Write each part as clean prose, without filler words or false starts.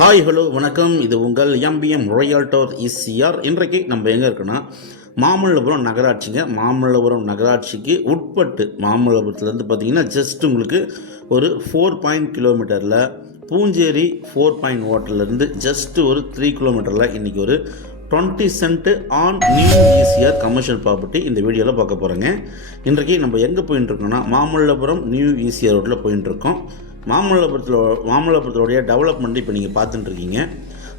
Hi hello வணக்கம். இது உங்கள் எம்பிஎம் ரோயல்டோர் இசிஆர். இன்றைக்கு நம்ம எங்கே இருக்கோன்னா மாமல்லபுரம் நகராட்சிங்க. மாமல்லபுரம் நகராட்சிக்கு உட்பட்டு மாமல்லபுரத்துலேருந்து பார்த்தீங்கன்னா ஜஸ்ட் உங்களுக்கு ஒரு 4 கிலோமீட்டரில் பூஞ்சேரி 4 ஹோட்டல்லேருந்து ஜஸ்ட் ஒரு 3 கிலோமீட்டரில் இன்றைக்கி ஒரு 20 cent on new ECR commercial property இந்த வீடியோவில் பார்க்க போகிறேங்க. இன்றைக்கி நம்ம எங்கே போயின்னு இருக்கோம்னா மாமல்லபுரம் நியூ ஈசிஆர் ரோட்டில் போயின்னு இருக்கோம். மாமல்லபுரத்தோடைய டெவலப்மெண்ட் இப்போ நீங்கள் பார்த்துட்டுருக்கீங்க.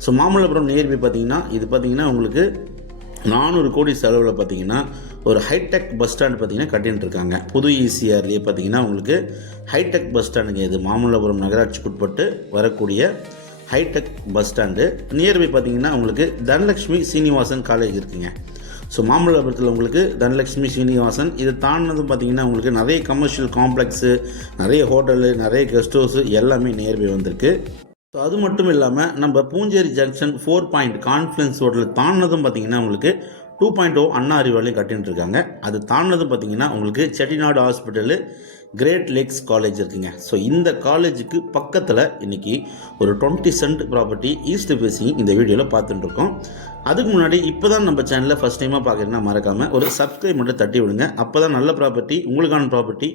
ஸோ மாமல்லபுரம் நியர்பை பார்த்தீங்கன்னா இது பார்த்தீங்கன்னா உங்களுக்கு 400 கோடி செலவில் பார்த்தீங்கன்னா ஒரு ஹைடெக் பஸ் ஸ்டாண்ட் பார்த்தீங்கன்னா கட்டின்னு இருக்காங்க. புது ஈசிஆர்லேயே பார்த்தீங்கன்னா உங்களுக்கு ஹைடெக் பஸ் ஸ்டாண்டுங்க. இது மாமல்லபுரம் நகராட்சிக்குட்பட்டு வரக்கூடிய ஹைடெக் பஸ் ஸ்டாண்டு. நியர்பை பார்த்தீங்கன்னா உங்களுக்கு தனலட்சுமி சீனிவாசன் காலேஜ் இருக்குங்க. ஸோ மாமல்லபுரத்தில் உங்களுக்கு தனலட்சுமி சீனிவாசன் இது தாண்டினதும் பார்த்தீங்கன்னா உங்களுக்கு நிறைய கமர்ஷியல் காம்ப்ளெக்ஸு, நிறைய ஹோட்டலு, நிறைய கெஸ்ட் ஹவுஸு எல்லாமே நியர்பை வந்திருக்கு. ஸோ அது மட்டும் இல்லாமல் நம்ம பூஞ்சேரி ஜங்ஷன் 4 கான்ஃபரன்ஸ் ஹோட்டல் தாண்டினதும் பார்த்தீங்கன்னா உங்களுக்கு 2.0 அண்ணா அறிவாலையும் கட்டின்னு இருக்காங்க. அது தாண்டினதும் பார்த்தீங்கன்னா உங்களுக்கு Chettinad hospital, Great Lakes college இருக்குங்க. ஸோ இந்த காலேஜுக்கு பக்கத்தில் இன்றைக்கி ஒரு 20 சென்ட் ப்ராப்பர்ட்டி ஈஸ்ட் ஃபேஸிங் இந்த வீடியோவில் பார்த்துட்டுருக்கோம். அதுக்கு முன்னாடி இப்போ தான் நம்ம சேனலில் ஃபஸ்ட் டைமாக பார்க்குறீங்கன்னா மறக்காமல் ஒரு சப்ஸ்கிரைப் மட்டும் தட்டி விடுங்க. அப்போ தான் நல்ல ப்ராப்பர்ட்டி, உங்களுக்கான ப்ராப்பர்ட்டி,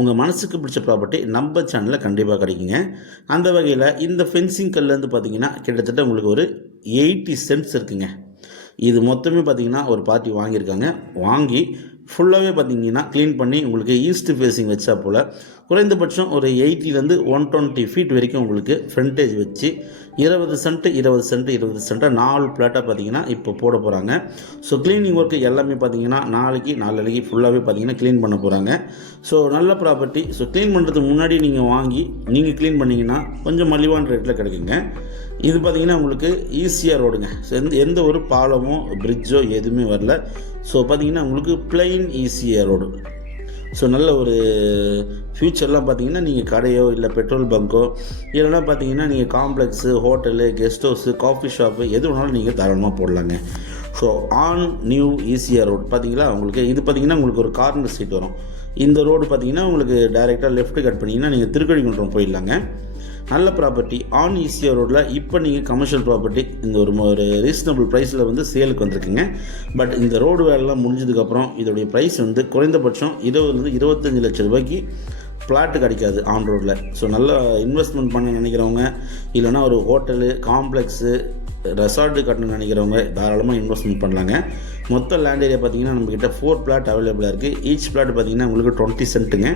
உங்கள் மனசுக்கு பிடிச்ச ப்ராப்பர்ட்டி நம்ம சேனலில் கண்டிப்பாக கிடைக்குங்க. அந்த வகையில் இந்த ஃபென்சிங் கல்லேருந்து பார்த்தீங்கன்னா கிட்டத்தட்ட உங்களுக்கு ஒரு 80 சென்ட்ஸ் இருக்குங்க. இது மொத்தமே பார்த்தீங்கன்னா ஒரு பார்ட்டி வாங்கியிருக்காங்க. வாங்கி ஃபுல்லாகவே பார்த்தீங்கன்னா க்ளீன் பண்ணி உங்களுக்கு ஈஸ்ட் ஃபேஸிங் வச்சா போல் குறைந்தபட்சம் ஒரு 80 120 ஃபீட் வரைக்கும் உங்களுக்கு ஃப்ரண்டேஜ் வச்சு 20 சென்ட் 20 சென்ட்டாக 4 பிளாட்டாக பார்த்தீங்கன்னா இப்போ போட போகிறாங்க. ஸோ க்ளீனிங் ஒர்க்கு எல்லாமே பார்த்தீங்கன்னா நாளைக்கு ஃபுல்லாகவே பார்த்தீங்கன்னா க்ளீன் பண்ண போகிறாங்க. ஸோ நல்ல ப்ராப்பர்ட்டி. ஸோ க்ளீன் பண்ணுறதுக்கு முன்னாடி நீங்கள் வாங்கி நீங்கள் க்ளீன் பண்ணிங்கன்னா கொஞ்சம் மலிவான ரேட்டில் கிடைக்குங்க. இது பார்த்தீங்கன்னா உங்களுக்கு ஈஸியாக ரோடுங்க. ஸோ எந்த ஒரு பாலமோ பிரிட்ஜோ எதுவுமே வரல. ஸோ பார்த்தீங்கன்னா உங்களுக்கு பிளெயின் ஈஸியாக ரோடு. ஸோ நல்ல ஒரு ஃப்யூச்சர்லாம் பார்த்தீங்கன்னா நீங்கள் கடையோ இல்லை பெட்ரோல் பங்க்கோ இல்லைனா பார்த்தீங்கன்னா நீங்கள் complex, hotel, guest house, coffee shop எது வேணாலும் நீங்கள் தாராளமாக போடலாங்க. So on new ECR road பார்த்தீங்களா உங்களுக்கு இது பார்த்தீங்கன்னா உங்களுக்கு ஒரு கார்னர் சீட் வரும். இந்த ரோடு பார்த்தீங்கன்னா உங்களுக்கு டைரெக்டாக லெஃப்ட் கட் பண்ணிங்கன்னா நீங்கள் திருக்கழிக்குன்றம் போயிடலாங்க. நல்ல ப்ராப்பர்ட்டி ஆன் ஈசிஆர் ரோட்டில் இப்போ நீங்கள் கமர்ஷியல் ப்ராப்பர்ட்டி இந்த ஒரு ரீசனபிள் ப்ரைஸில் வந்து சேலுக்கு வந்திருக்குங்க. பட் இந்த ரோடு வேலைலாம் முடிஞ்சதுக்கப்புறம் இதோடைய ப்ரைஸ் வந்து குறைந்தபட்சம் 20-25 லட்சம் ரூபாய்க்கு பிளாட்டு கிடைக்காது ஆன் ரோட்டில். ஸோ நல்லா இன்வெஸ்ட்மெண்ட் பண்ண நினைக்கிறவங்க இல்லைனா ஒரு ஹோட்டலு, காம்ப்ளெக்ஸு, ரெசார்ட்டு கட்டணும்னு நினைக்கிறவங்க தாராளமாக இன்வெஸ்ட்மெண்ட் பண்ணலாங்க. மொத்த லேண்ட் ஏரியா பார்த்தீங்கன்னா நம்மக்கிட்ட 4 பிளாட் அவைலபிளாக இருக்குது. ஈச் பிளாட் பார்த்தீங்கன்னா உங்களுக்கு 20 சென்ட்டுங்க.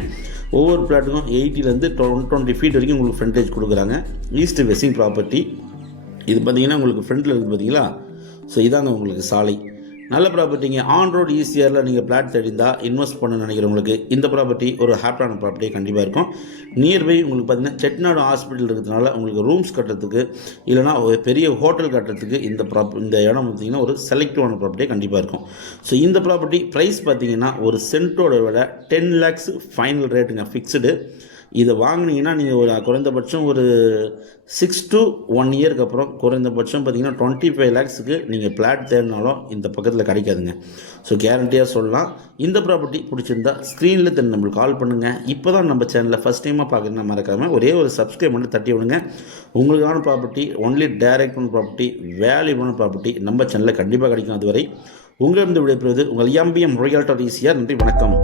ஒவ்வொரு பிளாட்டுக்கும் 80 120 ஃபீட் வரைக்கும் உங்களுக்கு ஃப்ரண்டேஜ் கொடுக்குறாங்க. East facing property. இது பார்த்தீங்கன்னா உங்களுக்கு ஃப்ரண்ட்டில் இருக்குது பார்த்தீங்களா. ஸோ இதாங்க உங்களுக்கு சாலை. நல்ல ப்ராப்பர்ட்டிங்க. ஆன் ரோடு ஈஸியாரில் நீங்கள் பிளாட் தெரிந்தால் இன்வெஸ்ட் பண்ண நினைக்கிறவங்களுக்கு இந்த ப்ராப்பர்ட்டி ஒரு ஹாப்பியான ப்ராப்பர்ட்டியாக கண்டிப்பாக இருக்கும். நியர்பை உங்களுக்கு பார்த்தீங்கன்னா செட்டிநாடு ஹாஸ்பிட்டல் இருக்கிறதுனால உங்களுக்கு ரூம்ஸ் கட்டுறதுக்கு இல்லைனா ஒரு பெரிய ஹோட்டல் கட்டுறதுக்கு இந்த இடம் பார்த்தீங்கன்னா ஒரு செலக்டிவான ப்ராப்பர்ட்டியாக கண்டிப்பாக இருக்கும். ஸோ இந்த ப்ராப்பர்ட்டி ப்ரைஸ் பார்த்தீங்கன்னா ஒரு சென்ட்டோட விட 10 lakhs ஃபைனல் ரேட்டுங்க, ஃபிக்ஸ்டு. இதை வாங்கினீங்கன்னா நீங்கள் ஒரு குறைந்தபட்சம் ஒரு 6 to 1 இயருக்கு அப்புறம் குறைந்தபட்சம் பார்த்தீங்கன்னா 25 lakhsக்கு நீங்கள் பிளாட் தேடினாலும் இந்த பக்கத்தில் கிடைக்காதுங்க. ஸோ கேரண்டியாக சொல்லலாம். இந்த ப்ராப்பர்ட்டி பிடிச்சிருந்தா ஸ்க்ரீனில் தெரிஞ்சு நம்மளுக்கு கால் பண்ணுங்கள். இப்போ தான் நம்ம சேனலில் ஃபஸ்ட் டைமாக பார்க்குறேன்னா மறக்காமல் ஒரே ஒரு சப்ஸ்கிரைப் மட்டும் தட்டி விடுங்க. உங்களுக்கான ப்ராப்பர்ட்டி ஒன்லி டைரக்ட் பண்ண ப்ராப்பர்ட்டி, வேல்யூபான ப்ராப்பர்ட்டி நம்ம சேனலில் கண்டிப்பாக கிடைக்கும். அதுவரை உங்களிடம் விடைபெறுவது உங்கள் எம்பிஎம் ரோயல்டோர் இசிஆர். நன்றி, வணக்கம்.